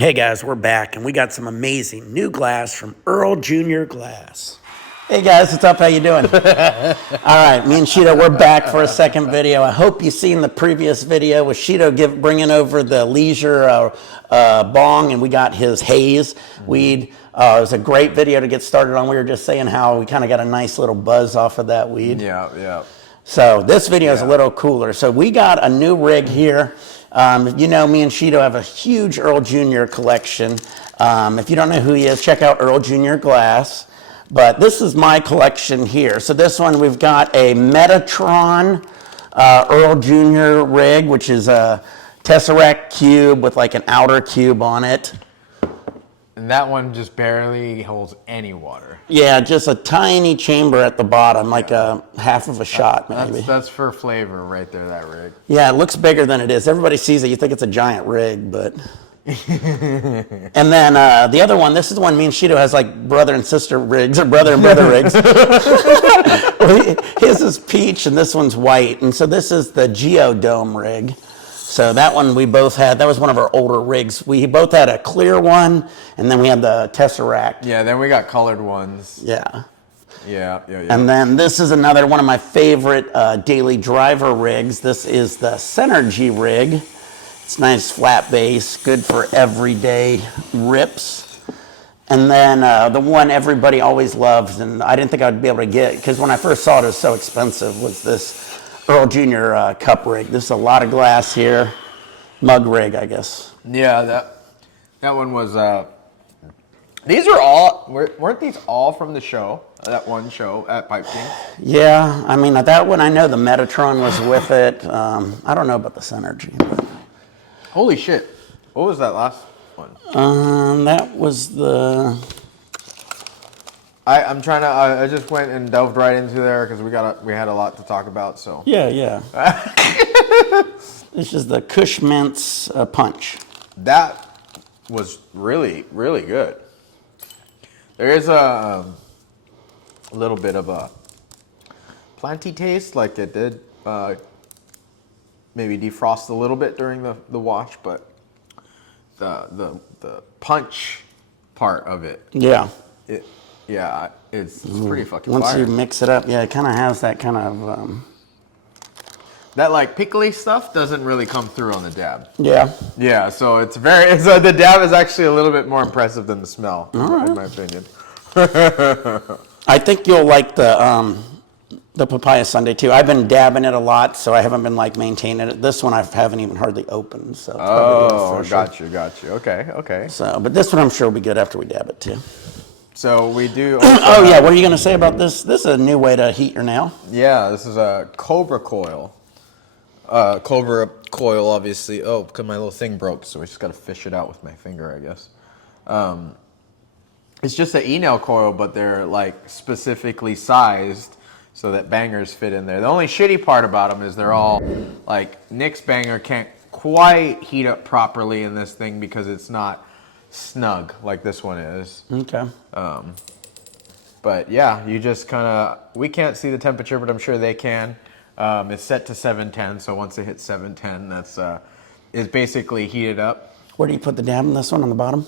Hey guys, we're back and we got some amazing new glass from Earl Jr Glass. Hey guys, what's up? How you doing? All right, me and Shido, we're back for a second video. I hope you've seen the previous video with Shido bringing over the Leisure Bong, and we got his haze weed. It was a great video to get started on. We were just saying how we kind of got a nice little buzz off of that weed. Yeah. So this video is a little cooler. So we got a new rig here. You know, me and Shido have a huge Earl Jr collection. If you don't know who he is, check out Earl Jr Glass. But this is my collection here. So this one, we've got a Metatron Earl Jr rig, which is a Tesseract cube with like an outer cube on it. And that one just barely holds any water. Yeah, just a tiny chamber at the bottom, like a half of a shot maybe. That's for flavor right there, that rig. Yeah, it looks bigger than it is. Everybody sees it, you think it's a giant rig, but... And then the other one, this is the one me and Shido has like brother and sister rigs, or brother and brother rigs. His is peach and this one's white. And so this is the Geodome rig. So that one we both had, that was one of our older rigs. We both had a clear one, and then we had the Tesseract. Yeah, then we got colored ones. Yeah. Yeah. And then this is another one of my favorite daily driver rigs. This is the Synergy rig. It's nice flat base, good for everyday rips. And then the one everybody always loves, and I didn't think I'd be able to get, because when I first saw it, it was so expensive, was this Earl Jr cup rig. This is a lot of glass here. Mug rig, I guess. Yeah, that one was, these are all, weren't these all from the show? That one show at Pipe King? Yeah, I mean, that one, I know the Metatron was with it. I don't know about the Synergy. But... Holy shit. What was that last one? That was the... I'm trying to, I just went and delved right into there because we had a lot to talk about, so. Yeah. This is the Kush Mints punch. That was really, really good. There is a little bit of a planty taste, like it did maybe defrost a little bit during the wash, but the punch part of it. Yeah. It's pretty fucking Once fire. you mix it up, yeah, it kind of has that kind of... That like pickly stuff doesn't really come through on the dab. Yeah. Yeah, so it's the dab is actually a little bit more impressive than the smell, in my opinion. I think you'll like the papaya sundae too. I've been dabbing it a lot, so I haven't been like maintaining it. This one I haven't even hardly opened. So it's got you. Okay. So, but this one I'm sure will be good after we dab it too. So we do. Oh yeah, what are you gonna say about this? This is a new way to heat your nail. Yeah, this is a Cobra Coil. Cobra Coil, obviously. Oh, because my little thing broke, so we just gotta fish it out with my finger, I guess. It's just an e-nail coil, but they're like specifically sized so that bangers fit in there. The only shitty part about them is they're all like Nick's banger can't quite heat up properly in this thing because it's not snug like this one is. Okay. But yeah, you just kind of, we can't see the temperature, but I'm sure they can. It's set to 710, so once it hits 710, that's is basically heated up. Where do you put the dab in this one, on the bottom?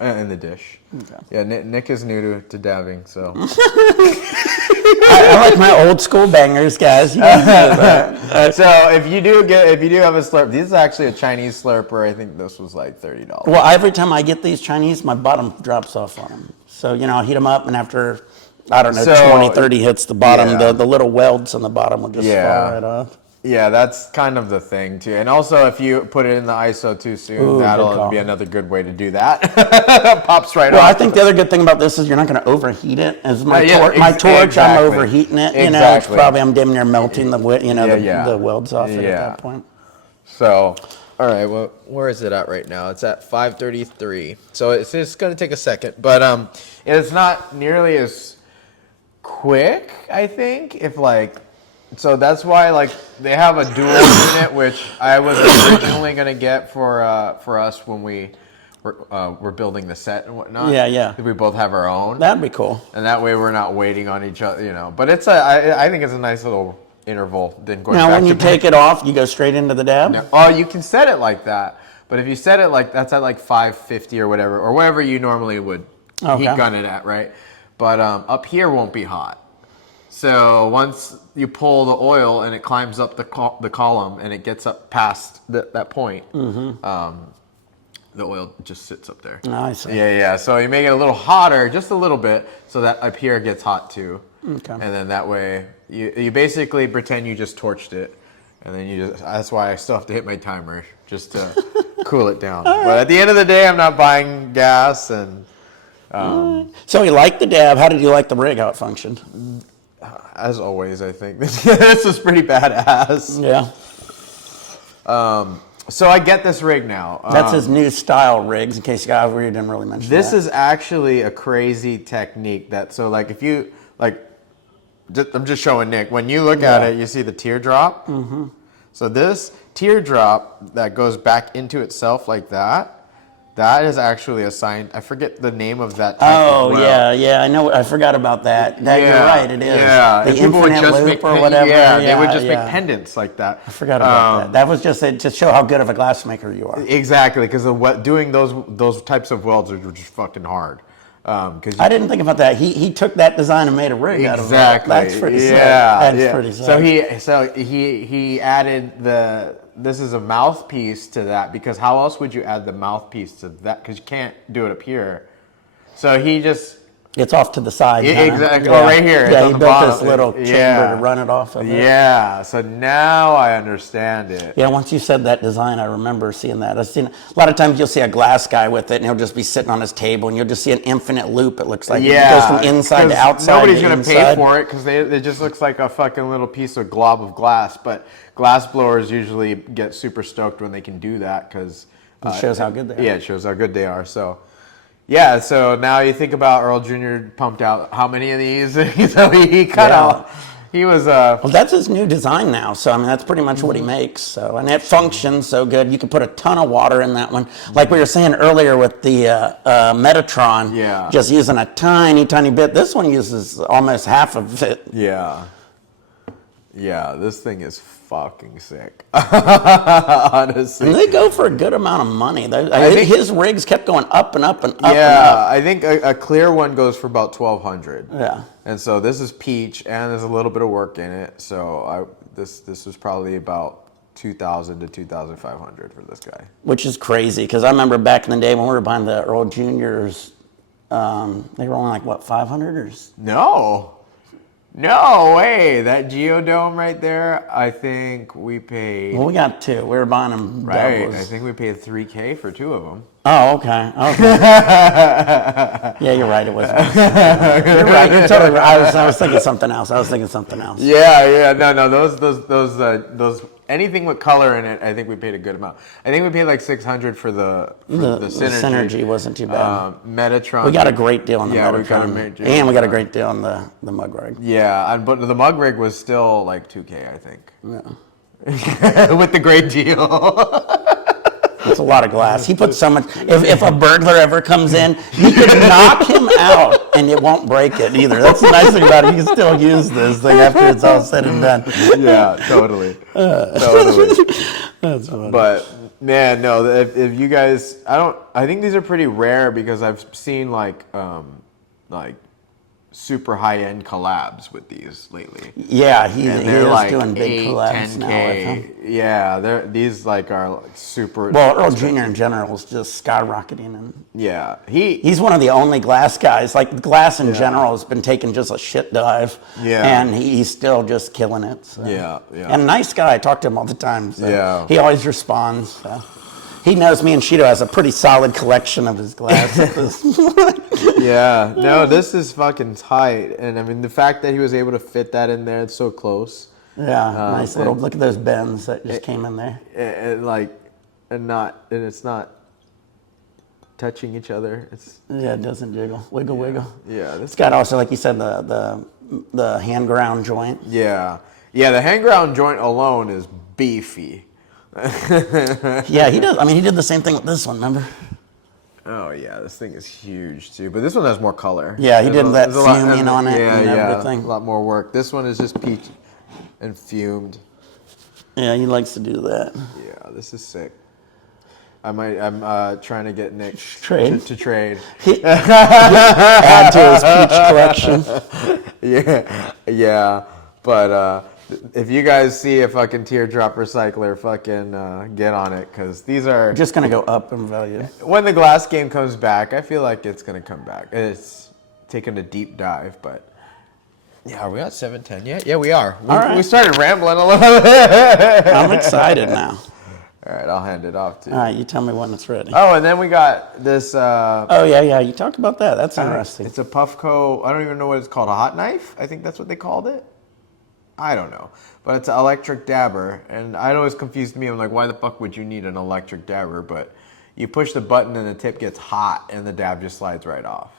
In the dish. Okay. Yeah, Nick is new to dabbing, so. I like my old school bangers, guys. You know that. So if you do have a slurp, this is actually a Chinese slurper. I think this was like $30. Well, every time I get these Chinese, my bottom drops off on them. So, you know, I'll heat them up, and after, I don't know, 20, 30 hits the bottom, the little welds on the bottom will just fall right off. Yeah, that's kind of the thing, too. And also, if you put it in the ISO too soon, that'll be another good way to do that. Pops right off. Well, I think the other good thing about this is you're not going to overheat it. As my torch, I'm overheating it. You know, it's probably, I'm damn near melting the welds off it at that point. So, all right, well, where is it at right now? It's at 5:33. So it's just going to take a second. But it's not nearly as quick, I think, if like... So that's why, like, they have a dual unit, which I was originally going to get for us when we were building the set and whatnot. Yeah. We both have our own. That'd be cool. And that way we're not waiting on each other, you know. But it's I think it's a nice little interval. Then going now, back when you take it off, you go straight into the dab? No. Oh, you can set it like that. But if you set it like that's at like 550 or whatever, or whatever you normally would heat gun it at, right? But up here won't be hot. So once you pull the oil and it climbs up the column and it gets up past that point, the oil just sits up there. Oh, I see. Yeah. So you make it a little hotter, just a little bit, so that up here gets hot too. Okay. And then that way, you basically pretend you just torched it, and then that's why I still have to hit my timer just to cool it down. But at the end of the day, I'm not buying gas and. So you like the dab. How did you like the rig? How it functioned? As always, I think this is pretty badass. Yeah. So I get this rig now. That's his new style rigs, in case you guys didn't really mention This that. is actually a crazy technique so like if you, like, I'm just showing Nick, when you look at it, you see the teardrop. Mm-hmm. So this teardrop that goes back into itself like that is actually a sign. I forget the name of that type of well. yeah, I know. I forgot about that. You're right, it is. Yeah, the infinite loop or whatever. Yeah, they would just make pendants like that. I forgot about that. That was just show how good of a glassmaker you are. Exactly, because doing those types of welds are just fucking hard. I didn't think about that. He took that design and made a rig out of it. That's pretty sick. Pretty sick. So he added this is a mouthpiece to that, because how else would you add the mouthpiece to that? Because you can't do it up here. So he just... It's off to the side. Exactly. Oh, right here. Yeah, he built this little chamber to run it off of. Yeah. So now I understand it. Yeah, once you said that design, I remember seeing that. I've seen a lot of times you'll see a glass guy with it, and he'll just be sitting on his table, and you'll just see an infinite loop. It looks like it goes from inside to outside. Nobody's gonna pay for it because it just looks like a fucking little piece of glob of glass. But glass blowers usually get super stoked when they can do that because it shows how good they are. Yeah, it shows how good they are. So. Yeah, so now you think about Earl Jr. pumped out how many of these? So he cut out. He was. Well, that's his new design now. So I mean, that's pretty much what he makes. So and it functions so good. You can put a ton of water in that one, like we were saying earlier with the Metatron. Yeah. Just using a tiny bit. This one uses almost half of it. Yeah. Yeah, this thing is fucking sick. Honestly. And they go for a good amount of money. I think his rigs kept going up and up and up. Yeah, I think a clear one goes for about $1,200. Yeah. And so this is peach, and there's a little bit of work in it. So this was probably about $2,000 to $2,500 for this guy. Which is crazy, because I remember back in the day when we were buying the Earl Juniors, they were only like, what, 500 or? No way. That Geodome right there, I think we paid... Well, we got two. We were buying them right. doubles. I think we paid $3,000 for two of them. Oh, okay. Yeah, you're right. It was. You're right. You're totally right. I was thinking something else. Yeah. No. Those anything with color in it, I think we paid a good amount. I think we paid like $600 for the Synergy. The Synergy wasn't too bad. Metatron. We got a great deal on the Metatron. We got a great deal. And we got a great deal on the mug rig. Yeah, but the mug rig was still like $2,000, I think. Yeah. With the great deal. It's a lot of glass. He puts so much. If a burglar ever comes in, he can knock him out, and it won't break it either. That's the nice thing about it. You can still use this thing after it's all said and done. Yeah, totally. Totally. That's funny. But man, no. If you guys, I think these are pretty rare because I've seen like super high-end collabs with these lately. Yeah, he is like doing big collabs 10K. now with him. Yeah, these like are like super. Well, Earl Jr. in general is just skyrocketing, and yeah, he's one of the only glass guys. Like glass in general has been taking just a shit dive. Yeah, and he's still just killing it. So. Yeah. And a nice guy. I talk to him all the time. So yeah, he always responds. So. He knows me and Shido has a pretty solid collection of his glass. Yeah, no, this is fucking tight. And I mean, the fact that he was able to fit that in there, it's so close. Yeah, nice little, look at those bends that just came in there. And it's not touching each other. Yeah, it doesn't jiggle. Wiggle. Yeah. It's got also, like you said, the hand ground joint. Yeah. Yeah, the hand ground joint alone is beefy. Yeah, he does. I mean, he did the same thing with this one, remember? Oh, yeah, this thing is huge, too. But this one has more color. Yeah, he did that fuming on it and everything. A lot more work. This one is just peach and fumed. Yeah, he likes to do that. Yeah, this is sick. I'm trying to get Nick to trade. Add to his peach collection. Yeah. But if you guys see a fucking teardrop recycler, fucking get on it, because these are Just gonna go up in value. When the glass game comes back, I feel like it's gonna come back. It's taking a deep dive, but yeah, are we at 7:10 yet? Yeah, we are. We started rambling a little bit. I'm excited now. All right, I'll hand it off to you. All right, you tell me when it's ready. Oh, and then we got this. Oh yeah. You talk about that. That's interesting. It's a Puffco. I don't even know what it's called. A hot knife? I think that's what they called it. I don't know, but it's an electric dabber, and it always confused me. I'm like, why the fuck would you need an electric dabber? But you push the button and the tip gets hot, and the dab just slides right off.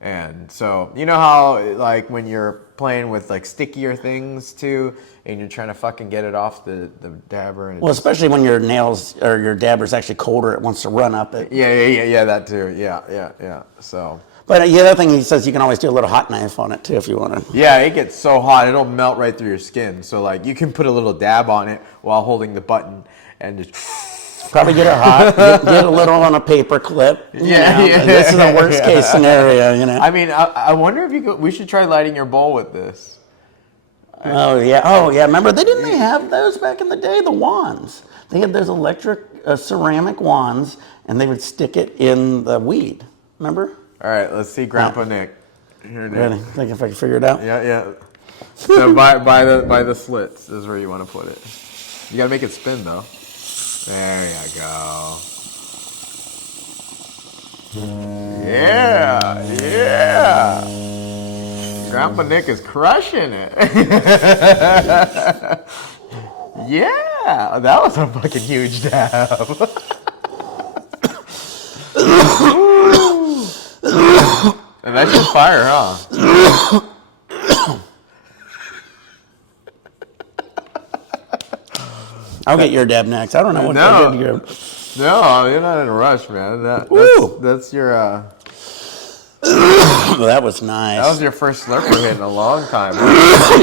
And so, you know how, like, when you're playing with, like, stickier things, too, and you're trying to fucking get it off the dabber. And Well, especially when your nails or your dabber's actually colder, it wants to run up it. Yeah, that too. Yeah. So. But the other thing he says, you can always do a little hot knife on it, too, if you want to. Yeah, it gets so hot, it'll melt right through your skin. So, like, you can put a little dab on it while holding the button and just... Probably get it hot, get a little on a paper clip. Yeah. This is a worst case scenario, you know. I mean, I wonder if we should try lighting your bowl with this. Oh yeah. Remember, didn't they have those back in the day? The wands. They had those electric ceramic wands, and they would stick it in the weed. Remember? All right, let's see Grandpa Nick. Here, Nick. Ready? Think if I can figure it out. Yeah. So by the slits is where you want to put it. You gotta make it spin though. There you go. Yeah. Grandpa Nick is crushing it. Yeah, that was a fucking huge dab. And that's just fire, huh? I'll get your dab next. I don't know what I did here. No, you're not in a rush, man. That's your. Well, that was nice. That was your first Slurper hit in a long time.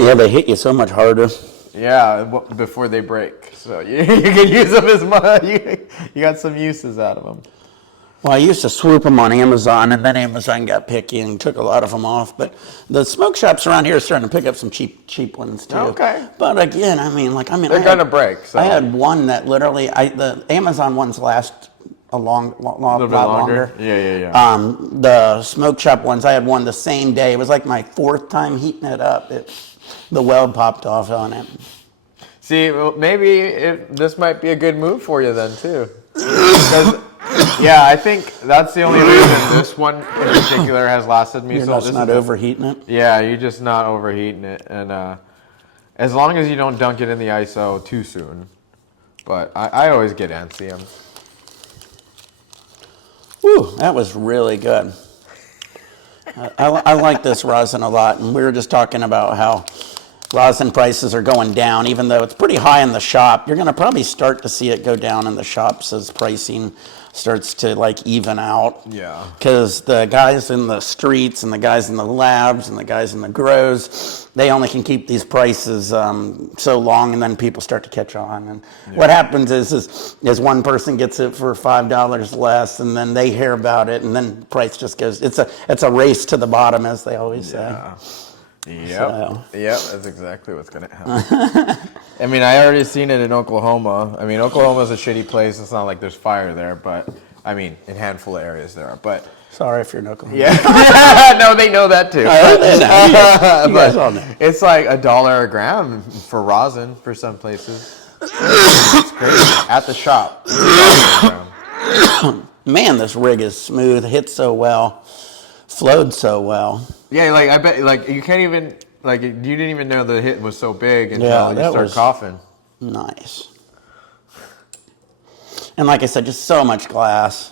Yeah, they hit you so much harder. Yeah, before they break. So you can use them as much. You got some uses out of them. Well, I used to swoop them on Amazon, and then Amazon got picky and took a lot of them off. But the smoke shops around here are starting to pick up some cheap ones too. Okay. But again, they're gonna break. So. I had one that literally, the Amazon ones last a lot longer. Yeah. The smoke shop ones, I had one the same day. It was like my fourth time heating it up. The weld popped off on it. See, maybe this might be a good move for you then too. Because, yeah, I think that's the only reason this one in particular has lasted me. You're just not overheating it? Yeah, you're just not overheating it. And as long as you don't dunk it in the ISO too soon. But I always get antsy. Whew, that was really good. I like this rosin a lot, and we were just talking about how rosin prices are going down, even though it's pretty high in the shop. You're going to probably start to see it go down in the shops as pricing starts to like even out. Yeah. Because the guys in the streets and the guys in the labs and the guys in the grows, they only can keep these prices so long, and then people start to catch on. And what happens is one person gets it for $5 less, and then they hear about it, and then the price just goes. It's a race to the bottom, as they always say. Yep, that's exactly what's going to happen. I mean, I already seen it in Oklahoma. I mean, Oklahoma's a shitty place. It's not like there's fire there, but, I mean, in a handful of areas there are, but... Sorry if you're in Oklahoma. Yeah. No, they know that too. You guys all know. It's like $1 a gram for rosin for some places. It's crazy. At the shop. Man, this rig is smooth. Hit so well. Flowed so well. Yeah, like I bet, like you can't even, like you didn't even know the hit was so big until you start coughing. Nice. And like I said, just so much glass.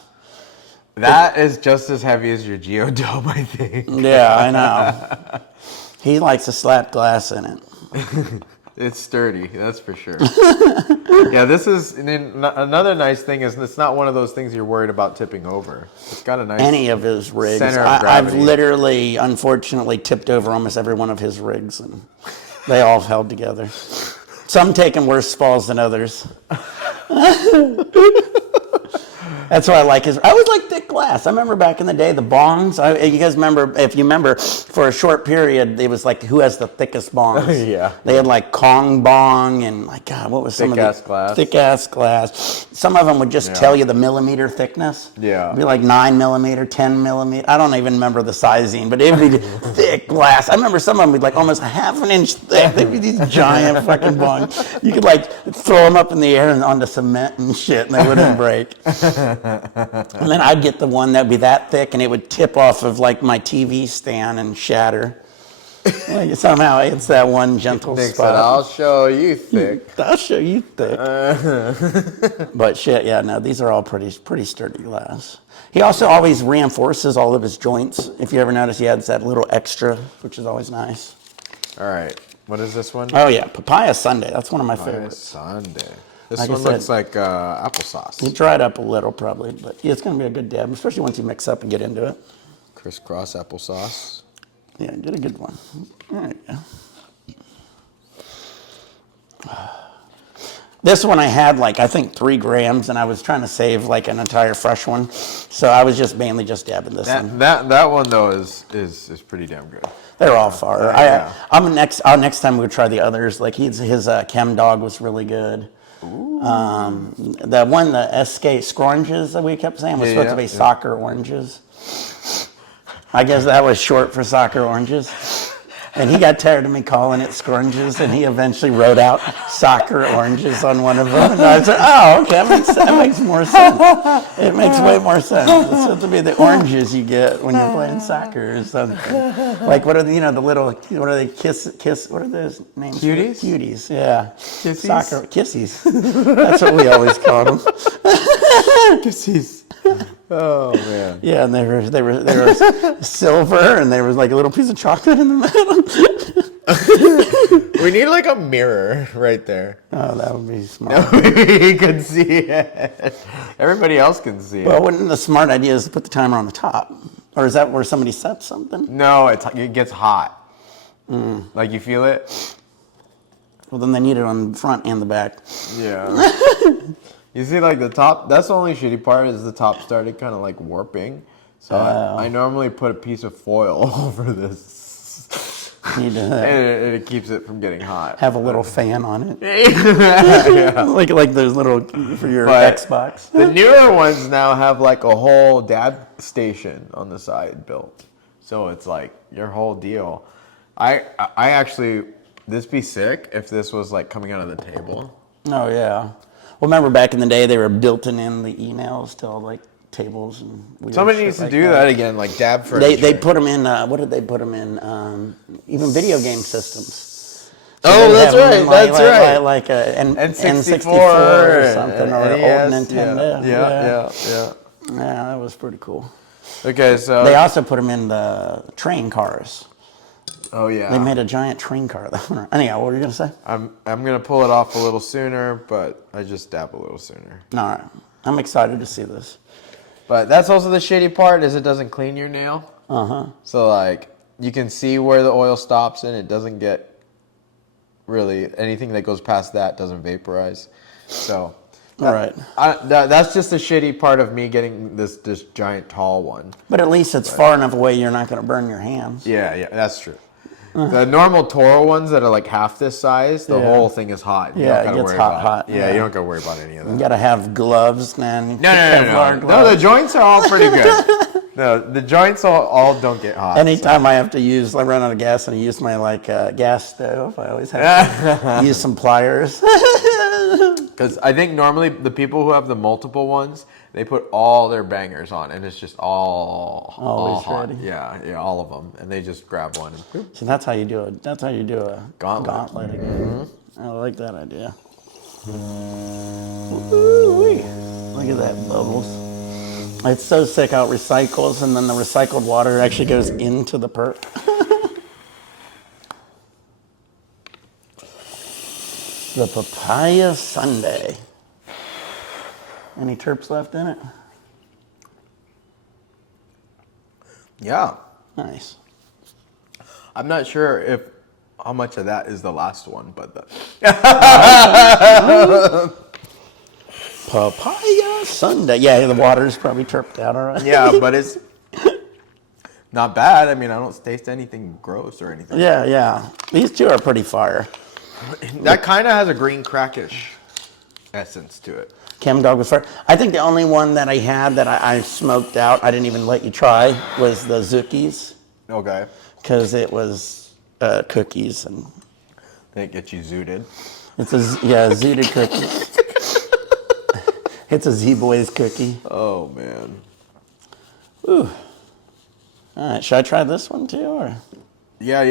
That is just as heavy as your Geodome, I think. Yeah, I know. He likes to slap glass in it. It's sturdy, that's for sure. Yeah, this is another nice thing is it's not one of those things you're worried about tipping over. It's got a nice any of his rigs. Center of gravity. I've literally, unfortunately, tipped over almost every one of his rigs, and they all held together. Some taking worse falls than others. That's what I like. I always like thick glass. I remember back in the day, the bongs. You guys remember? If you remember, for a short period, it was like who has the thickest bongs. Yeah. They had like Kong bong and like God, what was some of the glass. thick ass glass? Some of them would just tell you the millimeter thickness. Yeah. It'd be like 9 millimeter, 10 millimeter. I don't even remember the sizing, but it would be thick glass. I remember some of them would be like almost a half an inch thick. They'd be these giant fucking bongs. You could like throw them up in the air and onto cement and shit, and they wouldn't break. And then I'd get the one that'd be that thick, and it would tip off of like my TV stand and shatter. Like somehow it's that one gentle Nick spot. said, I'll show you thick. I'll show you thick. But shit, yeah, no, these are all pretty sturdy glass. He also always reinforces all of his joints. If you ever notice, he adds that little extra, which is always nice. All right. What is this one? Oh yeah, Papaya Sundae. That's one of my favorites. Sunday. This Like I one said, looks like applesauce. It dried up a little probably, but yeah, it's gonna be a good dab, especially once you mix up and get into it. Crisscross applesauce. Yeah, get a good one. All right. This one I had like I think 3 grams, and I was trying to save like an entire fresh one, so I was just mainly just dabbing this one. That one though is pretty damn good. They're all far. Yeah. Next time we'll try the others. Like his Chem Dog was really good. The SK Scrounges that we kept saying was supposed to be soccer oranges. I guess that was short for soccer oranges. And he got tired of me calling it scrunges, and he eventually wrote out soccer oranges on one of them. And I said, oh, okay, that makes more sense. It makes way more sense. It's supposed to be the oranges you get when you're playing soccer or something. Like, what are the little, what are they, kiss, what are those names? Cuties? Cuties, yeah. Kissies? Soccer, kissies. That's what we always called them. Kissies. Oh man. Yeah, and they were silver, and there was like a little piece of chocolate in the middle. We need like a mirror right there. Oh, that would be smart. Nobody can see it. Everybody else can see it. Well, wouldn't the smart idea is to put the timer on the top? Or is that where somebody sets something? No, it gets hot. Like you feel it? Well, then they need it on the front and the back. Yeah. You see, like the top, that's the only shitty part is the top started kind of like warping. So I normally put a piece of foil over this. Need to And it keeps it from getting hot. have a little fan on it. Yeah. like those little for your But Xbox. The newer ones now have like a whole dab station on the side built. So it's like your whole deal. I actually, this be sick if this was like coming out of the table. Oh, yeah. Well, remember back in the day, they were built in the emails to all like tables and weird Somebody shit needs to like do that again, like dab furniture. They put them in, what did they put them in? Even video game systems. So Oh, they that's have them right. in That's right. Like a N64 or something, or NES, old Nintendo. Yeah. Yeah, that was pretty cool. Okay, so They also put them in the train cars. oh yeah, They made a giant train car. Anyhow, what were you gonna say? I'm gonna pull it off a little sooner, but I just dab a little sooner. All right, I'm excited to see this. But that's also the shitty part is it doesn't clean your nail. So like you can see where the oil stops and it doesn't get really anything that goes past that doesn't vaporize. So All right. That's just the shitty part of me getting this giant tall one. But at least it's far enough away you're not going to burn your hands. Yeah, that's true. The normal Toro ones that are like half this size, the whole thing is hot. You Yeah, don't gotta it gets worry hot, about hot. Yeah, you don't got to worry about any of You that. got to have gloves, man. No, the joints are all pretty good. No, the joints all don't get hot. Anytime I have to use, I run out of gas and I use my gas stove, I always have to use some pliers. Because I think normally the people who have the multiple ones, they put all their bangers on, and it's just all Always hot. ready. Yeah, all of them, and they just grab one. And boop. So that's how you do a Gauntlet. again. I like that idea. Ooh-wee. Look at that bubbles. It's so sick how it recycles, and then the recycled water actually goes into the perk. The Papaya Sundae. Any terps left in it? Yeah, Nice. I'm not sure how much of that is the last one, but papaya sundae. Yeah, the water's probably chirped out already. Yeah, but it's not bad. I mean, I don't taste anything gross or anything. Yeah, yeah. These two are pretty fire. That kind of has a green crackish essence to it. Chem Dog was fire. I think the only one that I had that I smoked out, I didn't even let you try, was the Zookies. Okay. Because it was cookies and They get you zooted. it's zooted cookies. It's a Z-Boys cookie. Oh man. Ooh. All right, should I try this one too, or Yeah.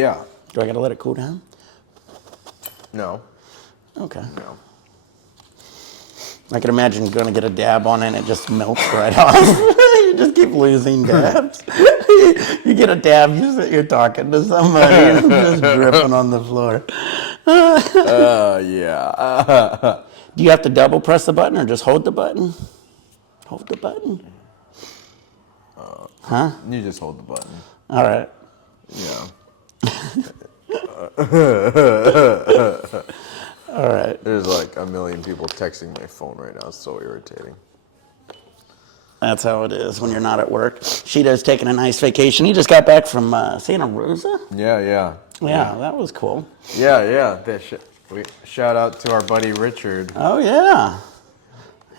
do I gotta let it cool down? No. Okay. No. I can imagine going to get a dab on it and it just melts right off. You just keep losing dabs. You get a dab, you're talking to somebody and just dripping on the floor. Yeah. Do you have to double press the button or just hold the button? Hold the button. Huh? You just hold the button. All right. Yeah. All right. There's like a million people texting my phone right now. It's so irritating. That's how it is when you're not at work. Shido's taking a nice vacation. He just got back from Santa Rosa. Yeah. Yeah, that was cool. Yeah. Shout out to our buddy Richard. Oh, yeah.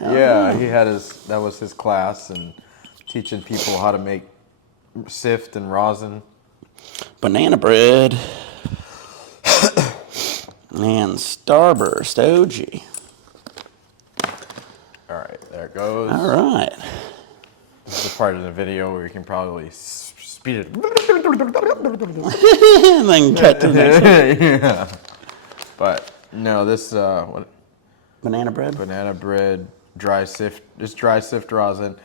Yeah, he had that was his class and teaching people how to make sift and rosin. Banana bread. And Starburst OG. All right, there it goes. All right. This is the part of the video where you can probably speed it. And then cut to the next one. Yeah. But no, this what? Banana bread? Banana bread, dry sift rosin.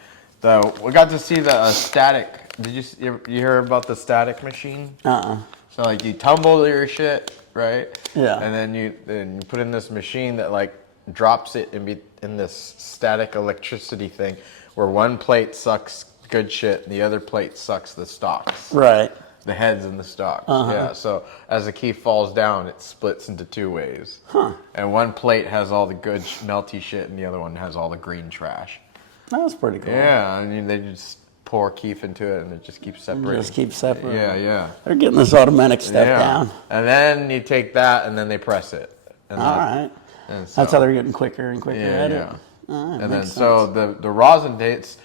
We got to see the static. Did you hear about the static machine? So like you tumble your shit, right? Yeah. And then you put in this machine that like drops it in this static electricity thing, where one plate sucks good shit and the other plate sucks the stalks. Right. The heads and the stalks. Yeah. So as the key falls down, it splits into two ways. Huh. And one plate has all the good melty shit, and the other one has all the green trash. That was pretty cool. Yeah. I mean, they just pour keef into it, and it just keeps separating. Just keep separating. Yeah. They're getting this automatic stuff down. And then you take that, and then they press it. And All right. And so, That's how they're getting quicker and quicker at it. Yeah. All right, And then makes so the rosin tastes.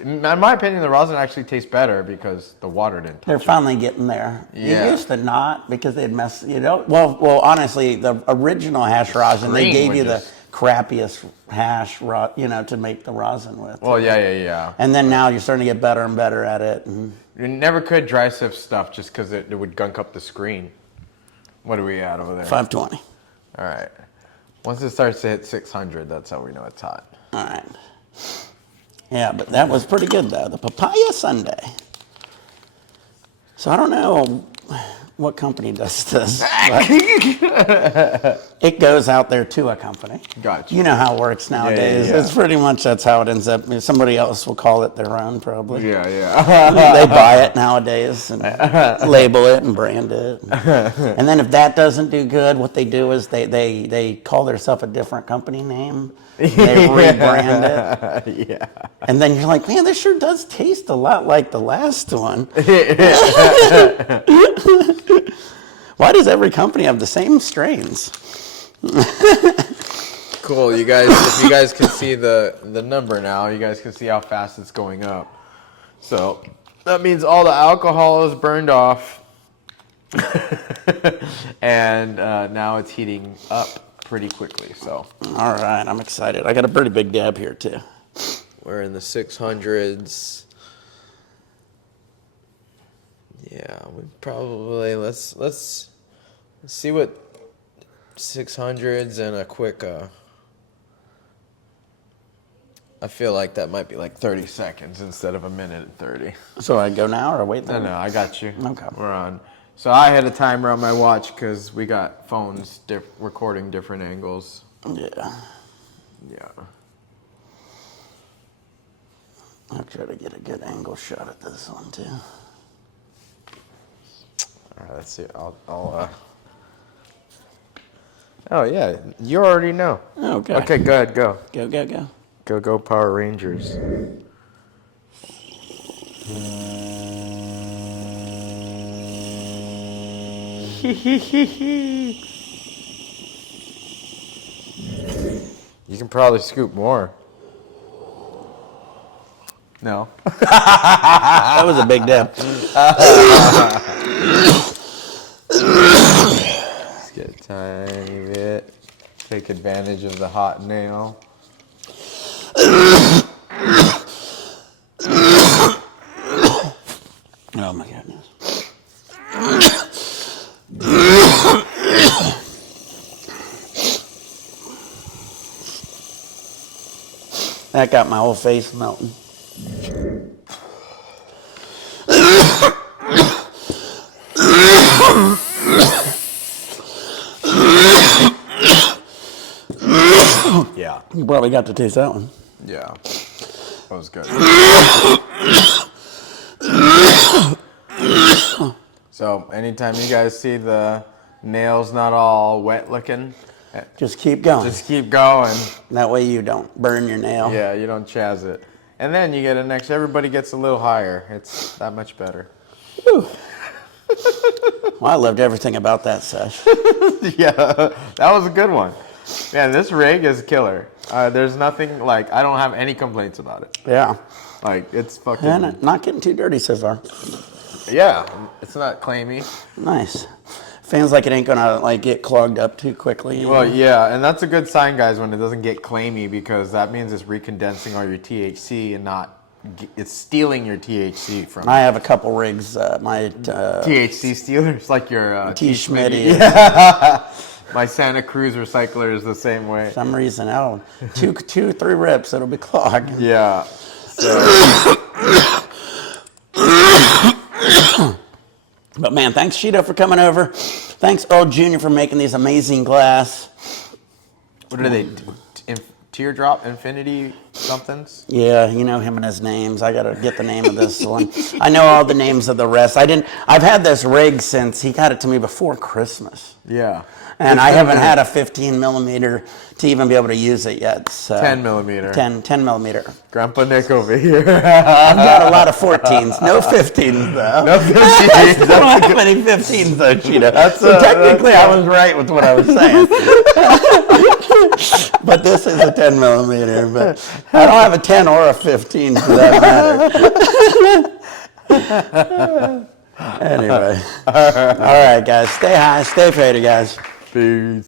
In my opinion, the rosin actually tastes better because the water didn't touch They're it. finally getting there. Yeah. It used to not because they'd mess, Well, honestly, the original hash rosin, they Screen gave would you just- the crappiest hash, to make the rosin with. Well, yeah. And then now you're starting to get better and better at it. And You never could dry sift stuff just because it would gunk up the screen. What are we at over there? 520. All right. Once it starts to hit 600, that's how we know it's hot. All right. Yeah, but that was pretty good, though. The papaya sundae. So I don't know what company does this. But it goes out there to a company. Gotcha. You know how it works nowadays. Yeah. It's pretty much that's how it ends up. Somebody else will call it their own, probably. Yeah. They buy it nowadays and label it and brand it. And then if that doesn't do good, what they do is they call themselves a different company name. They rebrand it. Yeah. And then you're like, man, this sure does taste a lot like the last one. Why does every company have the same strains? Cool, you guys. If you guys can see the number now, you guys can see how fast it's going up. So that means all the alcohol is burned off, and now it's heating up pretty quickly. So All right, I'm excited. I got a pretty big dab here too. we're in the 600s. Yeah, we probably let's see what 600s and a quick. I feel like that might be like 30 seconds instead of a minute and 30. So I go now or wait? No, I got you. Okay. We're on. So I had a timer on my watch because we got phones recording different angles. Yeah. Yeah. I'll try to get a good angle shot at this one too. All right, let's see. Oh yeah, you already know. Okay. Okay, go ahead, go. Go. Go Power Rangers. You can probably scoop more. No. That was a big dip. Let's get a tiny bit. Take advantage of the hot nail. Oh my goodness. That got my whole face melting. Yeah. You probably got to taste that one. Yeah. That was good. So, anytime you guys see the nails not all wet looking, Just keep going. just keep going. That way you don't burn your nail. Yeah, you don't chaz it. And then you get an extra, everybody gets a little higher. It's that much better. Whew. Well, I loved everything about that sesh. Yeah, that was a good one. Man, this rig is killer. There's nothing, like, I don't have any complaints about it. Yeah. Like, it's fucking... And not getting too dirty so far. Yeah, it's not clammy. Nice. Feels like it ain't gonna like get clogged up too quickly. Well, yeah, and that's a good sign, guys, when it doesn't get clammy, because that means it's recondensing all your THC and not... It's stealing your THC from... I have a couple rigs. My THC stealers, like your... T-Schmitty. Yeah. My Santa Cruz recycler is the same way. For some reason, oh, 3 rips, it'll be clogged. Yeah. But man, thanks Shido for coming over. Thanks Earl Jr for making these amazing glass. What are they? Teardrop Infinity somethings? Yeah, you know him and his names. I gotta get the name of this one. I know all the names of the rest. I've had this rig since he got it to me before Christmas. Yeah. And I haven't had a 15 millimeter to even be able to use it yet. So 10 millimeter. 10 millimeter. Grandpa Nick over here. I've got a lot of 14s. No 15s, though. No 15s. I don't have any 15s, though, Shido. So technically, I was right with what I was saying. But this is a 10 millimeter. But I don't have a 10 or a 15 for that matter. Anyway. All right, guys. Stay high. Stay faded, guys. Peace.